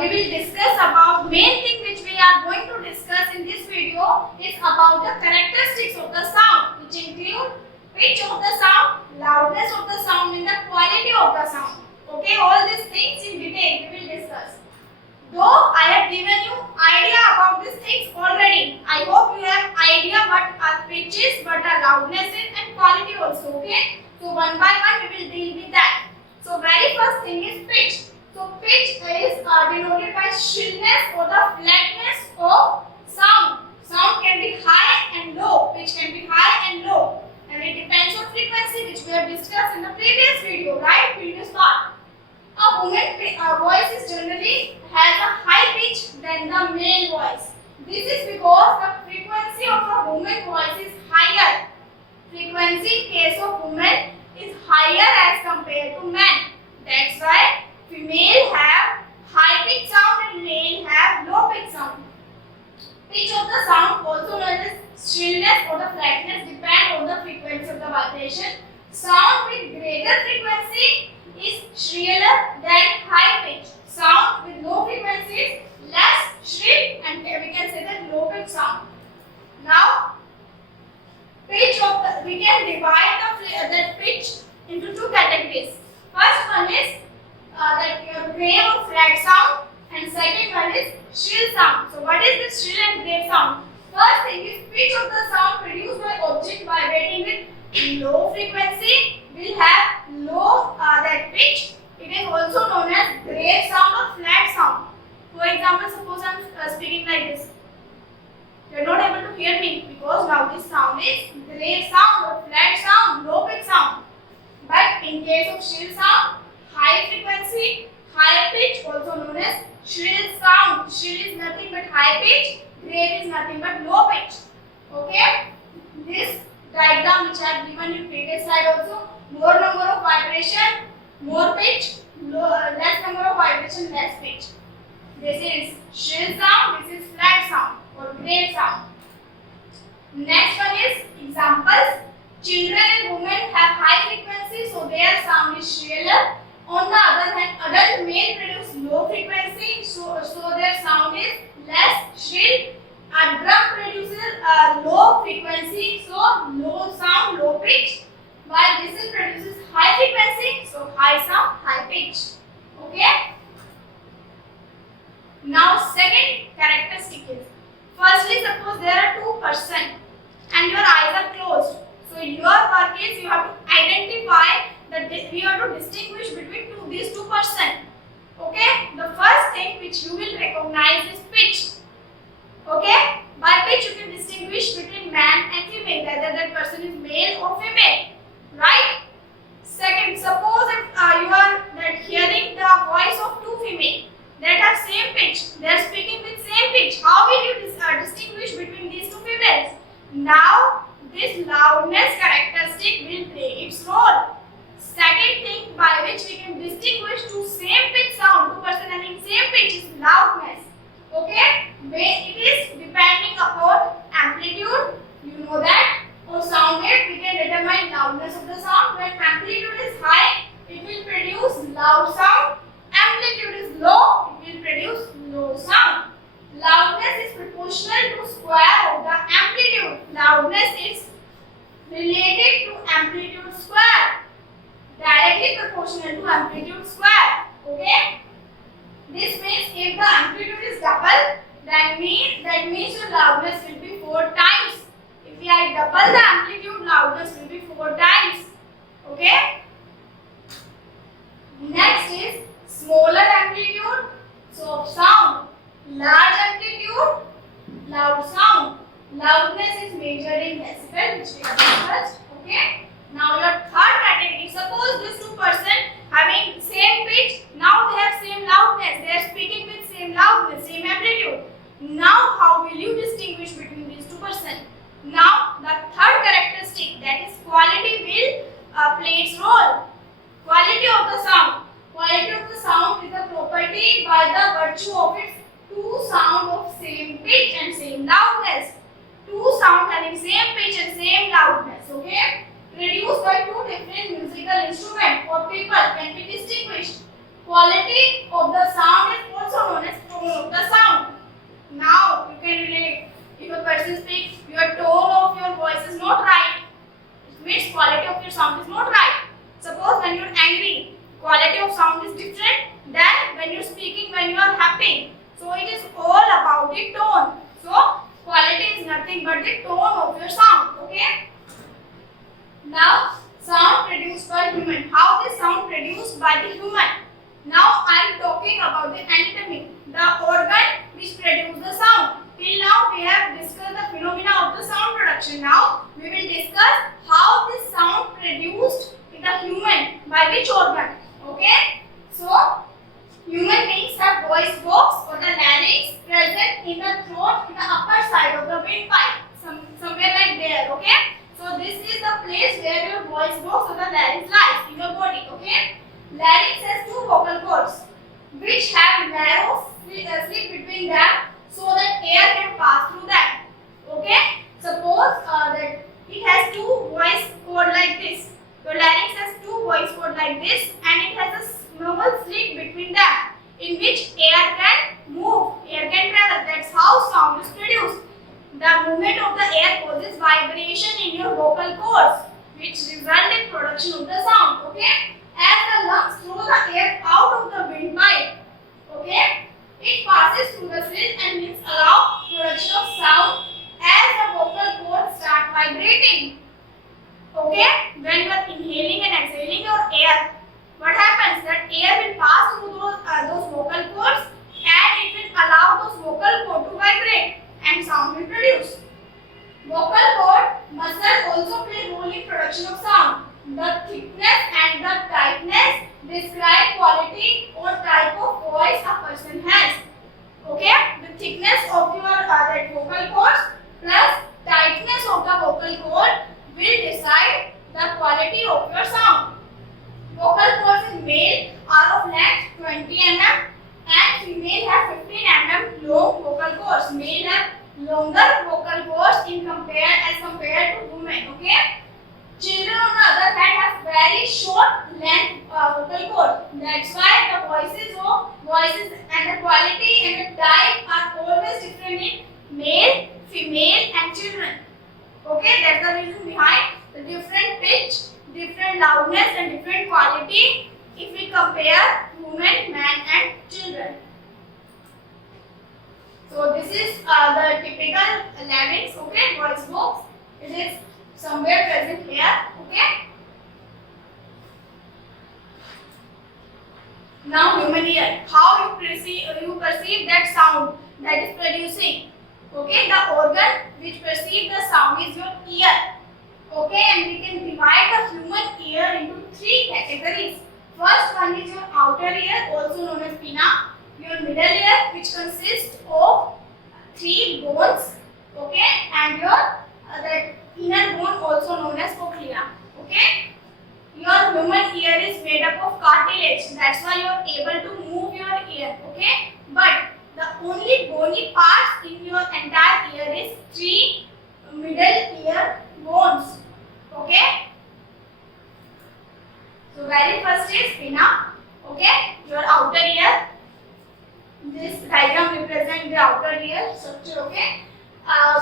we will discuss about main thing which we are going to discuss in this video is about the characteristics of the sound, which include pitch of the sound, loudness of the sound, and the quality of the sound. Okay, all these things in detail we will discuss. Though I have given you idea about these things already, I hope you have idea what are pitches, what are loudnesses, and quality also. Okay, so one by one we will deal with that. So very first thing is pitch. So pitch is denoted by shrillness or the flatness of sound. Sound can be high and low. Pitch can be high and low, and it depends on frequency, which we have discussed in the previous video, right? Previous part. A woman's voice is generally has a high pitch than the male voice. This is because the frequency of a woman's voice is higher. Frequency in case of woman is higher as compared to man. That's why female have high pitch sound and male have low pitch sound. Pitch of the sound, also known as shrillness or the flatness, depend on the frequency of the vibration. Sound with greater frequency is shriller than high pitch. Sound with low frequency is less shrill, and we can say that low pitch sound. Now, pitch of the, we can divide that pitch into two categories. First one is that grave or flat sound, and second one is shrill sound. So what is this shrill and grave sound? First thing is pitch of the sound produced by object vibrating with low frequency will have low that pitch. It is also known as grave sound or flat sound. For example, suppose I am speaking like this. You are not able to hear me because now this sound is grave sound or flat sound, low pitch sound. But in case of shrill sound, high frequency, high pitch, also known as shrill sound. Shrill is nothing but high pitch, grave is nothing but low pitch. Okay? This diagram which I have given you previous slide also, more number of vibration, more pitch, less number of vibration, less pitch. This is shrill sound, this is flat sound or grave sound. Next one is examples. Children and women have high frequency, so their sound is shriller. On the other hand, adult male produce low frequency, so their sound is less shrill. A drum produces low frequency, so low sound, low pitch. While whistle produces high frequency, so high sound, high pitch. Okay? Now, second characteristic is, firstly, suppose there are two persons and your eyes are closed. So your work is you have to identify that you have to distinguish between these two persons. Okay? The first thing which you will recognize is pitch. Okay? By pitch you can distinguish between man and female, whether that person is male or female. Right? Second, suppose if you are hearing the voice of two female that have same pitch, they are speaking with same pitch. How will you distinguish between these two females? Now, this loudness characteristic will play its role. Second thing by which we can distinguish two same pitch sound, two person having same pitch, is loudness. Okay? It is depending upon amplitude. You know that. For sound wave, we can determine loudness of the sound. When amplitude is high, it will produce loud sound. Amplitude is low, it will produce low sound. Loudness is proportional to square of the amplitude. Loudness is related to amplitude square. Directly proportional to amplitude square. Okay? This means if the amplitude is double, that means your loudness will be 4 times. If I double the amplitude, loudness will be 4 times. Okay? Next is smaller amplitude, so sound. Large amplitude, loud sound. Loudness is measured in decibel, which we have discussed. Okay? Now your third category. Suppose these two persons having same pitch, now they have same loudness. They are speaking with same loudness, same amplitude. Now how will you distinguish between these two persons? Now the third characteristic, that is quality, will play its role. Quality of the sound. Quality of the sound is a property by the virtue of its two sound of same pitch and same loudness. Two sound having same pitch and same loudness. Okay? Produced by two different musical instruments or people can be distinguished. Quality of the sound is also known as tone of the sound. Now you can relate. If a person speaks, your tone of your voice is not right. It means quality of your sound is not right. Suppose when you are angry, quality of sound is different than when you are speaking when you are happy. So it is all about the tone. So quality is nothing but the tone of your sound. Okay. Now sound produced by human. How is sound produced by the human? Now I am talking about the anatomy, the organ which produces the sound. Till now we have discussed the phenomena of the sound production. Now we will discuss how this sound produced in the human by which organ. Okay. So human beings have voice box or the larynx present in the throat in the upper side of the windpipe. Somewhere like there. Okay. So this is the place where your voice box or the larynx lies in your body. Okay. Larynx has two vocal cords which have narrow slit between them so that air can pass through them. Okay. Suppose that it has two voice cord like this. Your larynx has two voice cord like this and it has a small slit between them in which air can move, air can travel. That's how sound is produced. The movement of the air causes vibration in your vocal cords which result in production of the sound. Okay. As the lungs throw the air out of the windpipe, okay, it passes through the slit and means allow production of sound as the vocal cords start vibrating. Okay, when you are inhaling and exhaling your air, what happens? That air will pass through those vocal cords and it will allow those vocal cords to vibrate and sound will produce. Vocal cord muscle also play a role in production of sound. The thickness and the tightness describe quality or type of voice a person has. Okay, the thickness of your that vocal cords plus tightness of the vocal cord will decide the quality of your sound. Vocal cords in male are of length 20 mm and female have 15 mm long vocal cords. Male have longer vocal cords as compared to women. Okay. Children on the other hand have very short length vocal cord. That's why the voices and the quality and the type are always different in male, female and children. Okay, that's the reason behind the different pitch, different loudness and different quality if we compare women, man and children. So this is the typical larynx, okay, voice box. It is somewhere present here. Okay. Now human ear. How you perceive that sound that is producing. Okay. The organ which perceives the sound is your ear. Okay. And we can divide the human ear into three categories. First one is your outer ear, also known as pinna. Your middle ear, which consists of three bones. Okay. And your that inner bone, also known as cochlea. Okay. Your human ear is made up of cartilage. That's why you are able to move your ear. Okay. But the only bony parts in your entire ear is three middle ear bones. Okay. So very first is pinna. Okay. Your outer ear. This diagram represents the outer ear structure. Okay.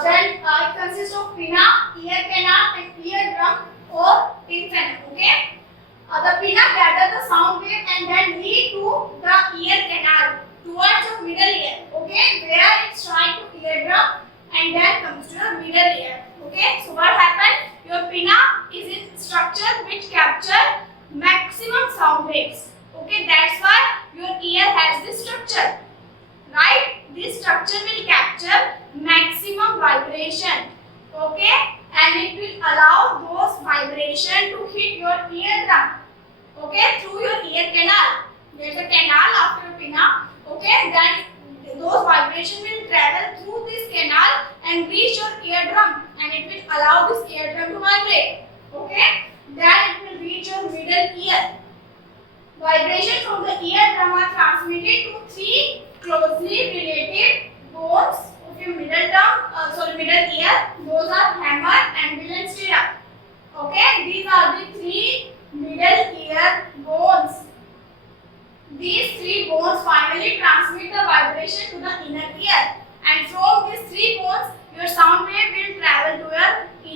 Then it consists of pinna, ear canal and eardrum or tympanum. Okay. The pinna gather the sound wave and then lead to the ear canal towards your middle ear. Okay. Where it's trying to eardrum and then comes to your middle ear. Okay. So what happened? Your pinna is in structure which capture maximum sound waves. Okay. That's why your ear has this structure. Right? This structure will capture maximum vibration. Okay? And it will allow those vibration to hit your eardrum. Okay? Through your ear canal. There's a canal after your pinna. Okay? Then those vibration will travel through this canal and reach your eardrum. And it will allow this eardrum to vibrate. Okay? Then it will reach your middle ear. Vibration from the eardrum are transmitted to three closely related bones of your middle ear. Those are hammer, anvil and stirrup. Okay, these are the three middle ear bones. These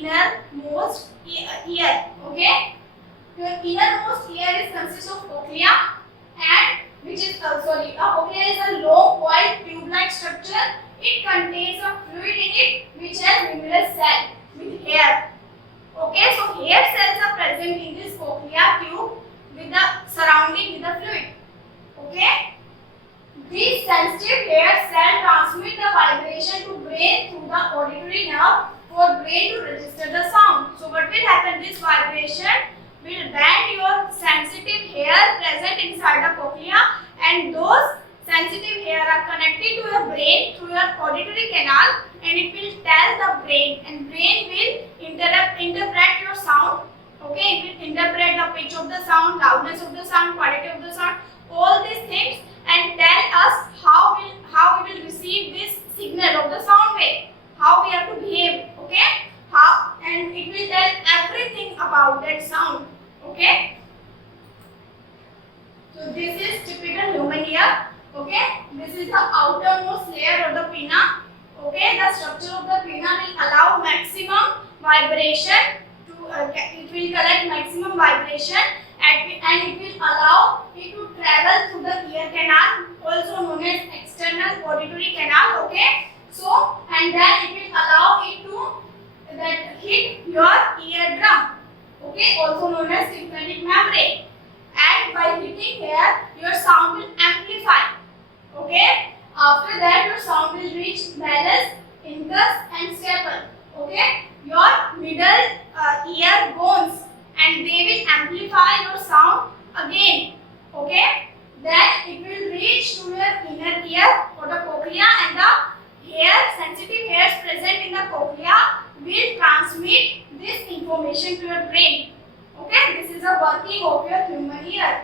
innermost ear. Okay, your innermost ear is consists of cochlea, and which is sorry, a cochlea is a long coiled tube-like structure. It contains a fluid in it which has numerous cells with hair. Okay, so hair cells are present in this cochlea tube with the surrounding with the fluid. Okay, these sensitive hair cells transmit the vibration to brain through the auditory nerve for brain to register the sound. So what will happen? This vibration will bend your sensitive hair present inside the cochlea, and those sensitive hair are connected to your brain through your auditory canal, and it will tell the brain, and brain will interpret your sound. Okay, it will interpret the pitch of the sound, loudness of the sound, quality of the sound, all these things, and tell us how we will receive this signal of the sound wave, how we have to behave. Okay, how, and it will tell everything about that sound. Okay, so this is typical human ear. Okay, this is the outermost layer of the pinna. Okay, the structure of the pinna will allow maximum vibration to it will collect maximum vibration, and it will allow it to travel through the ear canal, also known as external auditory canal. Okay, so and then it will allow it to that hit your eardrum. Okay, also known as tympanic membrane, and by hitting here your sound will amplify. Okay, after that your sound will reach valgus, incus and stapes. Okay, your middle ear bones, and they will amplify your sound again. Okay, then it will reach to your inner ear or the cochlea, and the hair, sensitive hairs present in the cochlea will transmit this information to your brain. Okay, this is a working of your human ear.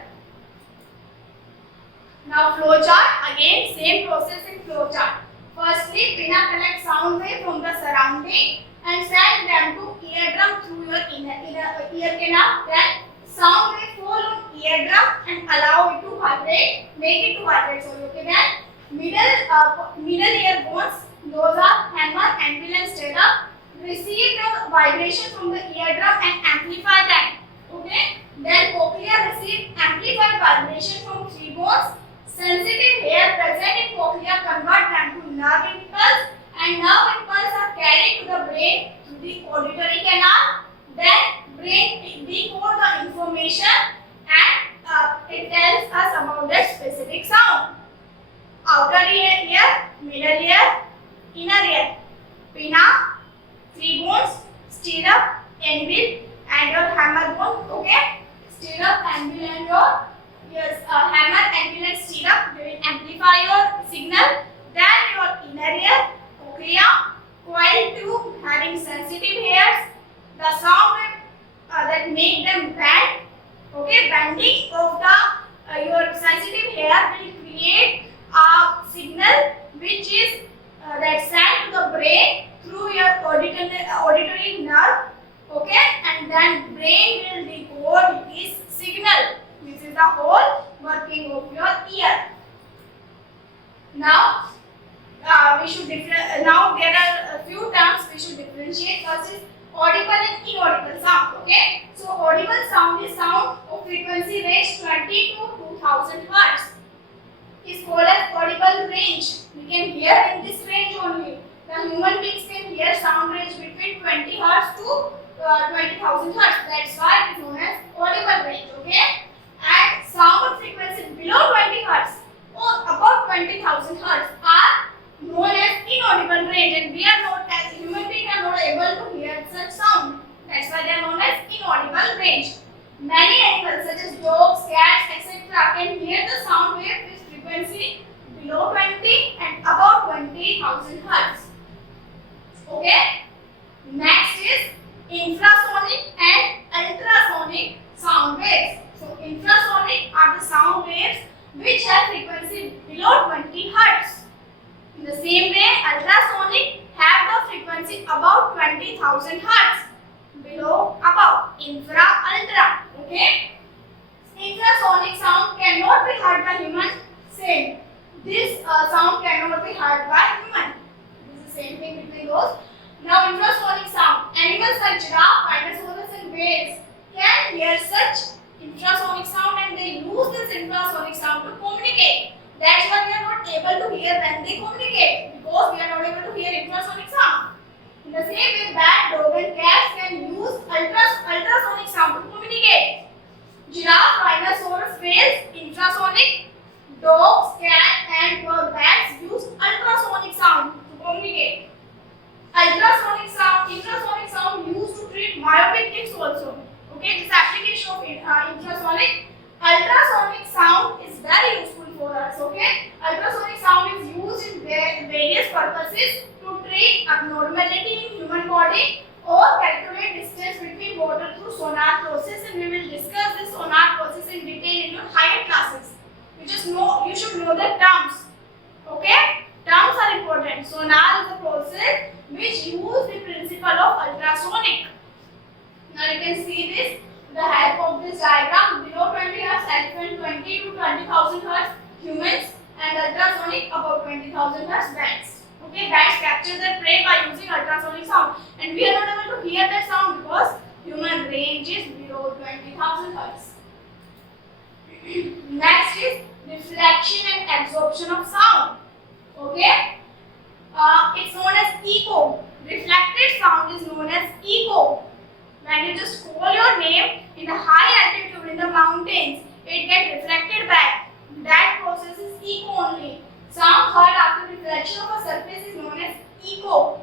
Now flow chart, again same process in flow chart. Firstly, pinna collects sound wave from the surrounding and send them to eardrum through your inner ear canal. Then sound wave fall on eardrum and allow it to vibrate, make it to vibrate. So okay, then middle ear bones, those are hammer, anvil and sternum, receive the vibration from the eardrum and amplify them. Okay, then cochlea receive amplified vibration from three bones. Sensitive hair present in cochlea convert them to nerve impulse, and nerve impulse are carried to the brain through the auditory canal. Then brain decode the information, and it tells us about the specific sound. Outer ear, middle ear, inner ear, pinna, three bones, stirrup, anvil, and your hammer bone. Okay, stirrup, anvil, and your hammer, anvil and stirrup, they will amplify your signal. Then your inner ear, cochlea, coiled tube having sensitive hairs, the sound that make them bend. Okay, bending of the your sensitive hair will create a signal which is that sent to the brain through your auditory nerve. Okay, and then brain will decode this signal. This is the whole working of your ear. Now, now there are a few terms we should differentiate. First is audible and inaudible sound. Okay, so audible sound is sound of frequency range 20 to 2000 Hz. Is called as audible range. We can hear in this range only. The human beings can hear sound range between 20 Hz to 20,000 Hz. That's why it is known as audible range. Okay. And sound of frequency below 20 Hz or above 20,000 Hz are known as inaudible range, and we are not, as human beings are not able to hear such sound. That's why they are known as inaudible range. Many animals such as dogs, cats, etc. can hear the sound wave with frequency below 20 and above 20,000 Hz. Okay. Next is infrasonic and ultrasonic sound waves. So infrasonic are the sound waves which have frequency below 20 Hz. In the same way, ultrasonic have the frequency above 20,000 Hz. Below, above, infra, ultra. Okay. Infrasonic sound cannot be heard by human. Same. This sound cannot be heard by human. This is the same thing between those. Now infrasonic sound. Animals like That's why we are not able to hear when they communicate, because we are not able to hear infrasonic sound. In the same way, bat, dog and cats can use ultrasonic sound to communicate. Giraffe, rhinoceros, whales, infrasonic. Dogs, cats and bats use ultrasonic sound to communicate. Infrasonic sound used to treat myopic tics also. Okay, this application of infrasonic. Ultrasonic sound is very useful for us. Okay, ultrasonic sound is used in various purposes to treat abnormality in human body or calculate distance between water through sonar process, and we will discuss this sonar process in detail in your higher classes. You should know the terms. Okay, terms are important. Sonar is a process which use the principle of ultrasonic. Now you can see this, the help of this diagram. Below 20 Hz, elephant 20 to 20,000 Hz humans, and ultrasonic about 20,000 Hz bats. Okay, bats capture their prey by using ultrasonic sound, and we are not able to hear that sound because human range is below 20,000 Hz. Next is reflection and absorption of sound. Okay, it's known as echo. Reflected sound is known as echo. When you just call your name in the high altitude in the mountains, it gets reflected back. That process is echo only. Sound heard after reflection of a surface is known as echo.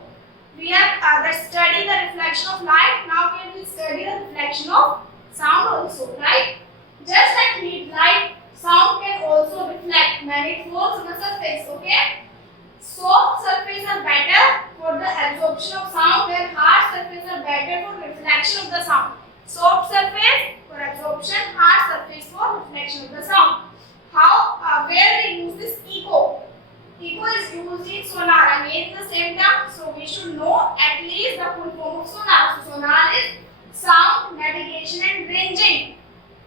We have studied the reflection of light. Now we will study the reflection of sound also, right? Just like heat, light, sound can also reflect when it falls on the surface. Okay? Soft surfaces are better for the absorption of sound, where hard surfaces are better for reflection of the sound. Soft surface for absorption, hard surface for reflection of the sound. Where they use this echo? Echo is used in sonar. Again the same term, so we should know at least the full form of sonar. So sonar is sound, navigation and ranging.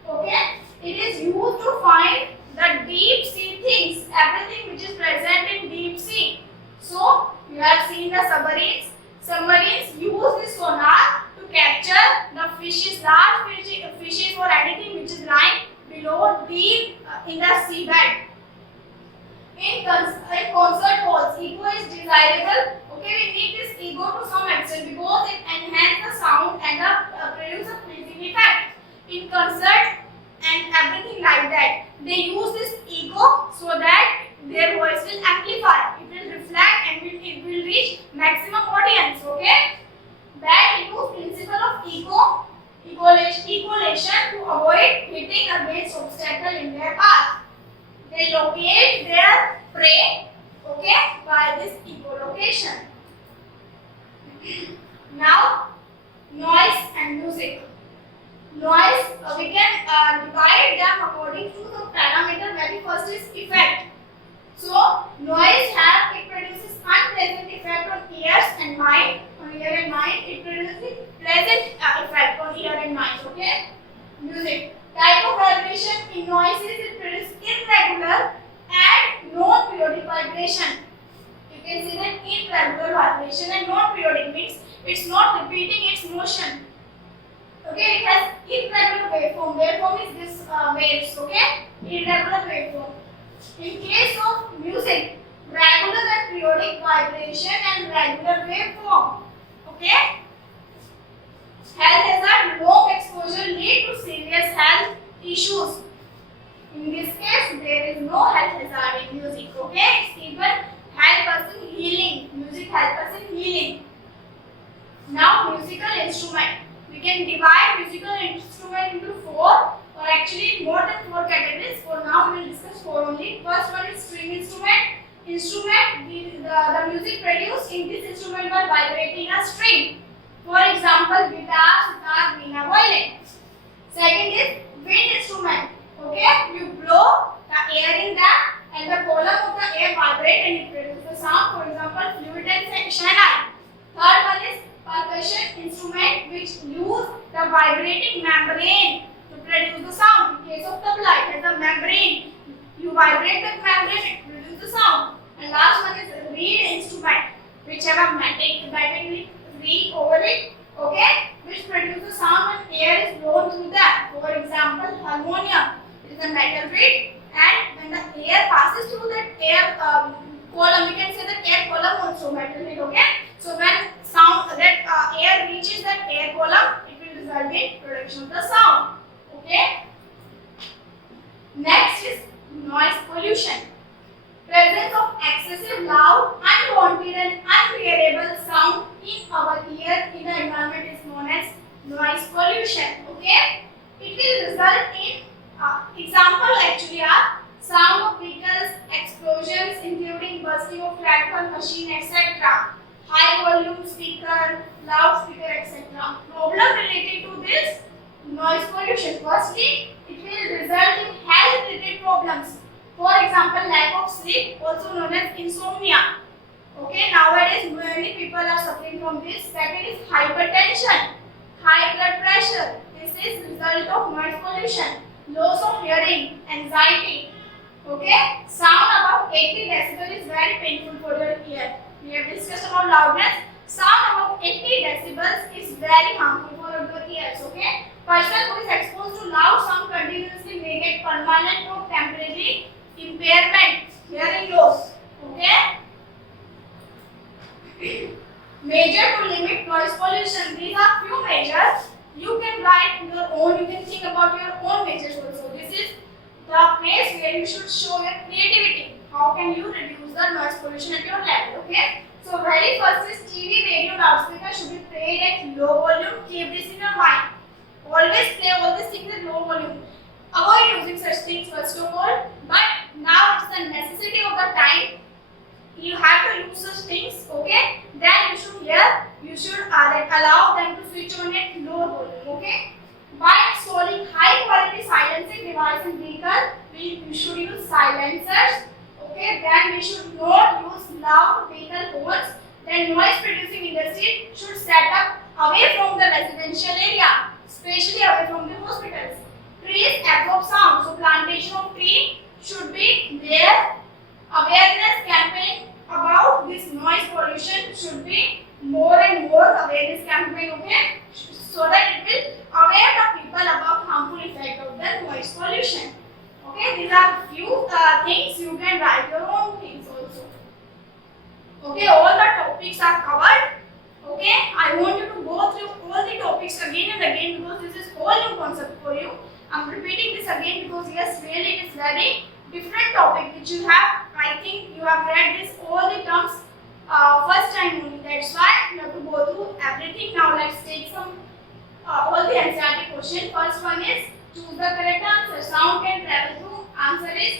Okay, it is used to find the deep sea things, everything which is present in deep sea. So you have seen the submarines. Submarines use this sonar to capture the fishes, large fishes or anything which is lying below deep in the seabed. In concert halls, echo is desirable. Okay, we need this echo to some extent because it enhances the sound and produce a pleasing effect. In concert and everything like that, they use this echo so that their voice will amplify, it will reflect and it will reach maximum audience. Okay, that use principle of echolation to avoid hitting against obstacle in their path. They locate their prey, okay, by this echolocation. Now, noise and music. Noise, we can divide them according to the parameter. Very first is effect. So, noise it produces unpleasant effect on ears and mind. On ear and mind, it produces pleasant effect on ear and mind. Okay. Music. Type of vibration in noises, it produces irregular and non-periodic vibration. You can see that irregular vibration and non-periodic means it's not repeating its motion. Okay, it has irregular waveform. Waveform is this waves. Okay, irregular waveform. In case of music, regular and periodic vibration and regular waveform. Okay. Health hazard, long exposure lead to serious health issues. In this case, there is no health hazard in music. Okay, it's even help us in healing. Music help us in healing. Now, musical instrument. We can divide musical instrument into four, or actually more than four categories. For now, we will discuss four only. First one is string instrument. The music produced in this instrument by vibrating a string. For example, guitar, sitar, veena, violin. Second is wind instrument. Okay, you blow the air in that, and the column of the air vibrate and it produces the sound. For example, flute and shehnai. Third one is percussion instrument, which use the vibrating membrane to produce the sound. In case of tabla, it has a membrane. You vibrate that membrane, it produces the sound. And last one is reed instrument, which have a metallic reed over it, okay, which produces sound when air is blown through that. For example, harmonium is a metal reed, and when the air passes through vibration of the sound. Okay. Next is noise pollution. Presence of excessive loud, unwanted and unhearable sound in our ear in the environment is known as noise pollution. Okay. It will result in example actually are sound of vehicles, explosions including bursting of electrical machine etc. High volume speaker, loudspeaker etc. Problem related to this noise pollution. Firstly, it will result in health related problems. For example, lack of sleep, also known as insomnia. Okay, nowadays many people are suffering from this. Second is hypertension, high blood pressure. This is result of noise pollution. Loss of hearing, anxiety. Okay, sound above 80 decibel is very painful for your ear. We have discussed about loudness. Sound above 80 decibels is very harmful for your ears. Okay, person who is exposed to loud sound continuously may get permanent or temporary impairment, hearing loss. Okay. Measure to limit noise pollution. These are few measures. You can write your own. You can think about your own measures also. This is the place where you should show your creativity. How can you reduce the noise pollution at your level? Okay. So very first is TV, radio, loudspeaker should be played at low volume. Keep this in your mind. Always play all these things at low volume. Avoid using such things first of all. But now it's the necessity of the time. You have to use such things. Okay. Then you should hear. You should allow them to switch on at low volume. Okay. By installing high quality silencing device in vehicle, we should use silencers. Okay. Then we should not use loud vehicle horns. Then noise producing industry should set up away from the residential area, especially away from the hospitals. Trees absorb sound, so plantation of tree should be there. Awareness campaign about this noise pollution should be more and more awareness campaign, okay, so that it will aware the people about harmful effect of the noise pollution. Okay, these are few things. You can write your own things also. Okay, all the topics are covered. Okay, I want you to go through all the topics again and again because this is whole new concept for you. I'm repeating this again because yes, really it is very different topic which you have. I think you have read this all the terms first time only. That's why you have to go through everything. Now let's take some all the NCERT question. First one is choose the correct answer. Sound can travel through. Answer is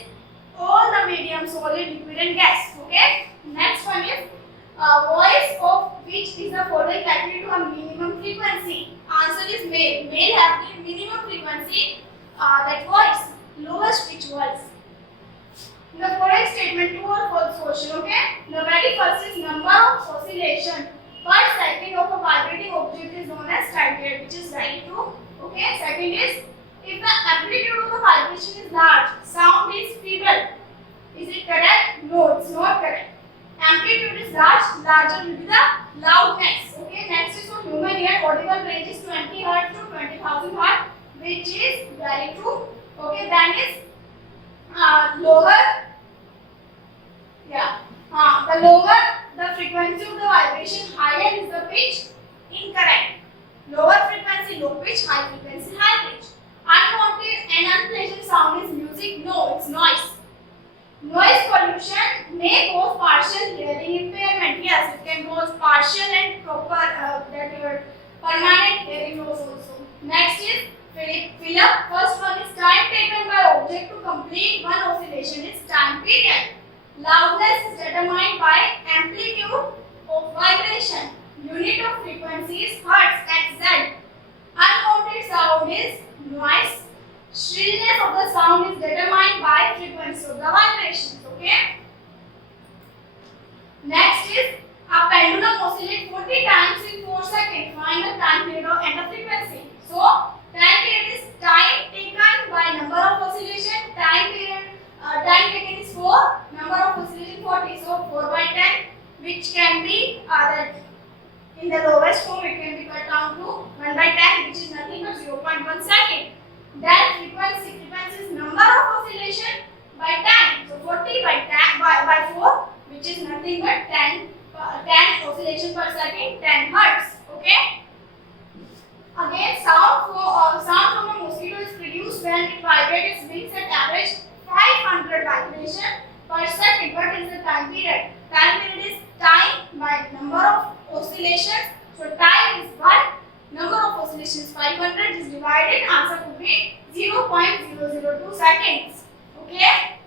all the medium, solid, liquid and gas. Okay. Next one is voice of which is the following likely to have minimum frequency. Answer is male. Male have the minimum frequency. That voice, lowest pitch voice. The following statement true or false question. Okay. The very first is number of oscillation per second of a vibrating object is known as time period, which is very true. Okay. Second is if the amplitude of the vibration is large, sound is feeble. Is it correct? No, it's not correct. Amplitude is large, larger will be the loudness. Okay. Next is for human ear, audible range is 20 Hz to 20,000 Hz, which is very true. Okay. Then is lower. Yeah. The lower the frequency of the vibration, higher is the pitch. Incorrect. Lower frequency, low pitch, high frequency, high pitch. Unwanted and unpleasant sound is music. No, it's noise. Noise pollution may cause partial hearing impairment. Yes, it can cause partial and proper permanent hearing loss also. Next is fill up. First one is time taken by object to complete one oscillation is time period. Loudness is determined by amplitude of vibration. Unit of frequency is hertz at Z. Unwanted sound is noise. Shrillness of the sound is determined by frequency of the vibrations. Okay. Next is a pendulum oscillates 40 times in 4 seconds. Find the time period and the frequency. So time period is time taken by number of oscillation. Time taken is 4. Number of oscillation 40. So 4 by 10, which can be that in the lowest form it can be cut down to 1 by 10, which is nothing but 0.1 second. Then frequency is number of oscillation by time. So 40 by 10 by 4, which is nothing but 10 oscillation per second, 10 Hz. Okay. Again, sound from a mosquito is produced when it vibrates its wings at average 500 vibration per second. What is the time period? Time period is time by number of oscillations. So time is 1, number of oscillations 500 is divided. Answer would be 0.002 seconds. Okay.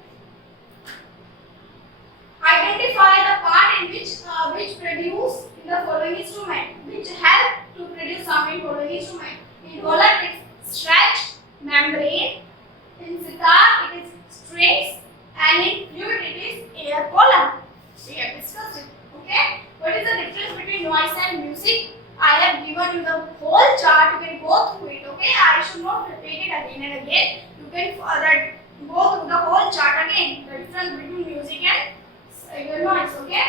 Identify the part in which produce in the following instrument, which help to produce sound in following instrument. In ढोलक it is stretched membrane, in sitar it is strings, and in flute it is air column. We have discussed it. Okay. What is the difference between noise and music? I have given you the whole chart. You can go through it. Okay. I should not repeat it again and again. You can go through the whole chart again. The difference between music and noise. Okay.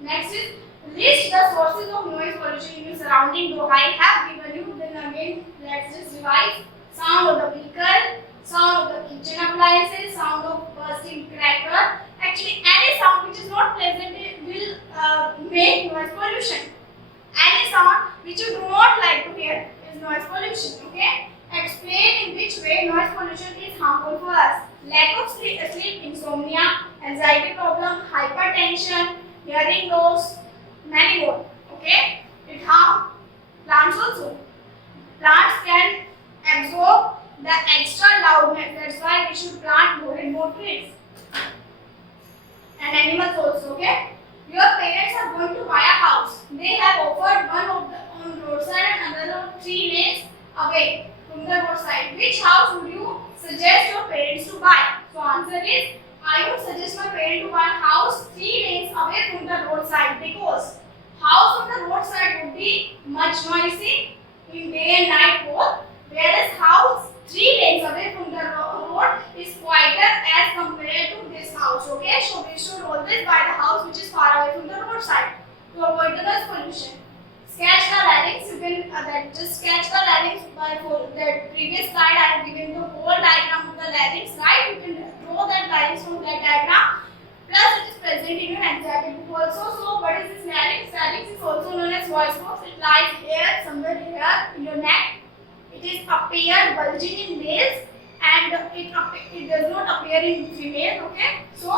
Next is list the sources of noise pollution in your surrounding. Though I have given you, then again let's just revise. Sound of the vehicle, sound of the kitchen appliances, sound of bursting cracker. Actually, any sound which is not pleasant will make noise pollution. Any sound which you do not like to hear is noise pollution. Okay. Explain in which way noise pollution is harmful for us. Lack of sleep, insomnia, anxiety problem, hypertension, hearing loss, many more. Okay. It harms plants also. Plants can absorb the extra loudness. That's why we should plant more and more trees. And animals also. Okay. Your parents are going to buy a house. They have offered one of the on roadside and another 3 lanes away from the roadside. Which house would you suggest your parents to buy? So answer is, I would suggest my parents to buy a house 3 lanes away from the roadside, because house on the roadside would be much noisy in day and night both, whereas house 3 lanes away from the road is quieter as compared to this house. Okay, so we should always buy the house which is far away from the roadside to avoid the noise pollution. Sketch the larynx. You can just sketch the larynx by the previous slide. I have given the whole diagram of the larynx, right? You can draw that larynx from that diagram. Plus, it is present in your anxiety book also. So, what is this larynx? Larynx is also known as voice box. It lies here, somewhere here in your neck. It is appear bulging in males, and it does not appear in female. Okay, so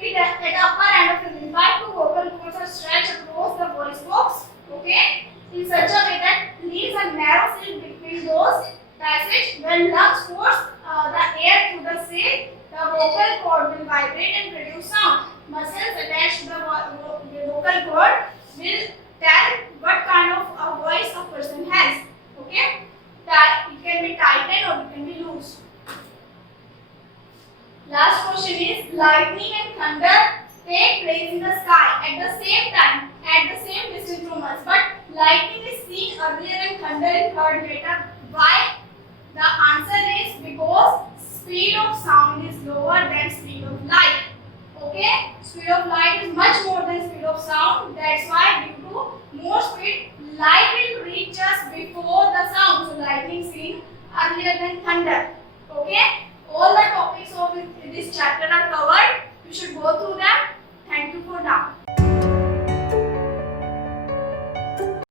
it at the upper end of the windpipe, 2 vocal cords are stretched across the voice box. Okay, in such a way that leaves a narrow seal between those passage. When lungs force the air through the seal, the vocal cord will vibrate and produce sound. Muscles attached to the vocal cord will tell what kind of voice a person has. Okay. It can be tightened or it can be loose. Last question is, lightning and thunder take place in the sky at the same time, at the same distance from us, but lightning is seen earlier and thunder is heard later. Why? The answer is because speed of sound is lower than speed of light. Okay, speed of light is much more than speed of sound. That's why due to more speed, light will reach us before the sound. So lightning seen earlier than thunder. Okay, all the topics of this chapter are covered. You should go through them. Thank you for now.